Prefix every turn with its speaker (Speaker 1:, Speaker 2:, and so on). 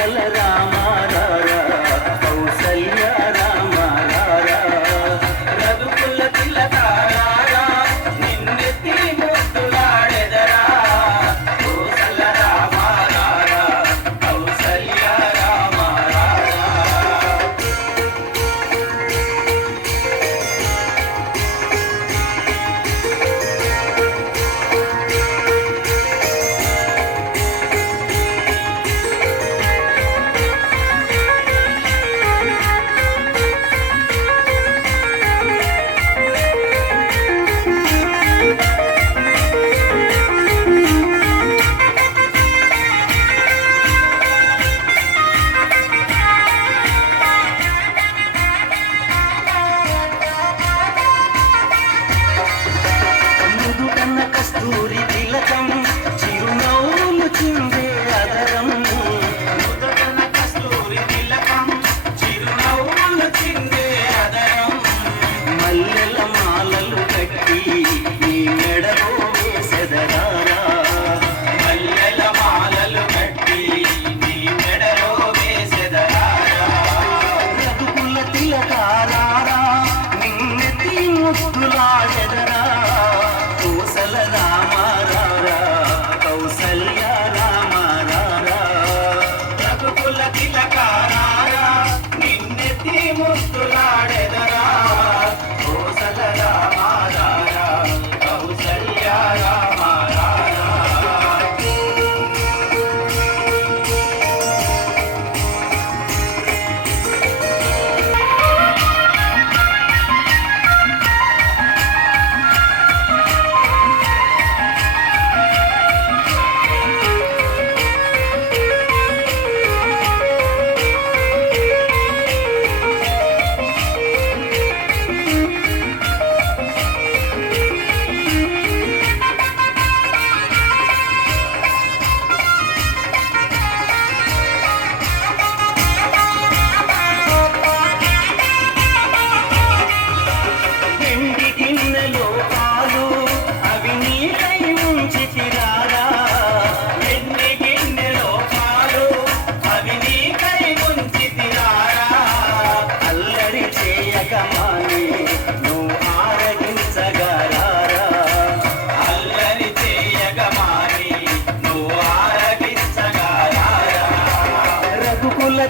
Speaker 1: ಕಲರಾ கூறி